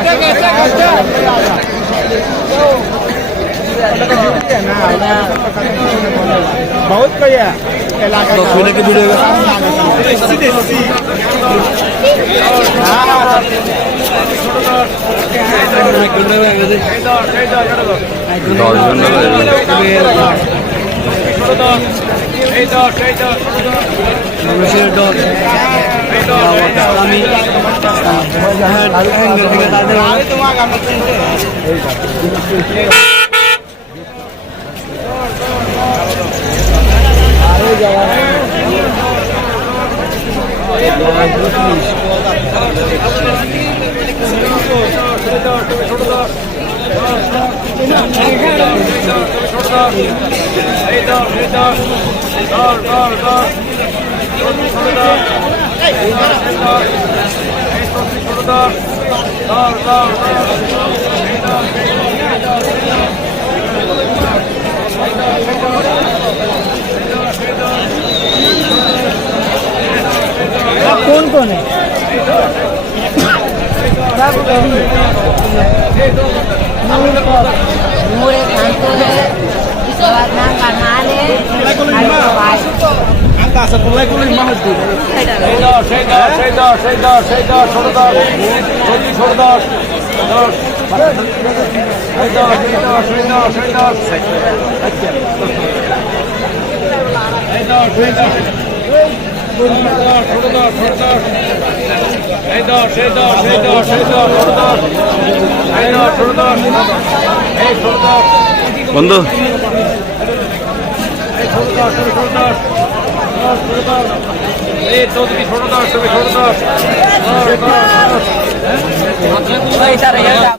এটা আমার পরামর্শ তারপরে আমাদের মানুষের দল। আমি ছোট দল এই দল এই দল দল কোন কোন Anta sa pulay ko rin mahal din. বন্ধু এই চৌধুরী ছোট দাস ছোট দাস